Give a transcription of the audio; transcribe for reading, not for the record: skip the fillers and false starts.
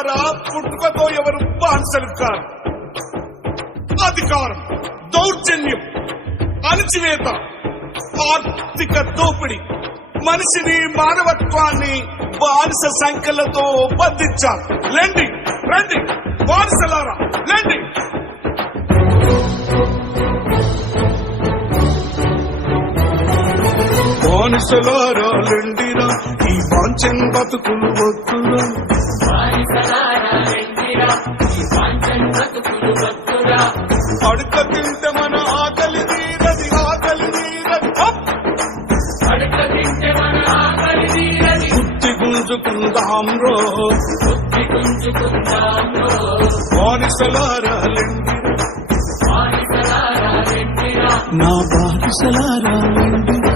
బానిసలారా పుట్టుకతో ఎవరు బానిసలు కారు. అధికారం, దౌర్జన్యం, అణచివేత, ఆర్థిక దోపిడి మనిషిని, మానవత్వాన్ని బానిస సంఖ్యలతో బంధించారు. లెండి రండి బానిసలారా, లెండి. బానిసలారా లెండిరా, ఈ వాంఛన్ బతుకులు వద్దురా. అడుక తింటే మన ఆకలి తీరది, ఆకలి తీరది. బుద్ధి గుంజుకుందాం రో, బానిసలారా లెండిరా, నా బానిసలారా లెండిరా.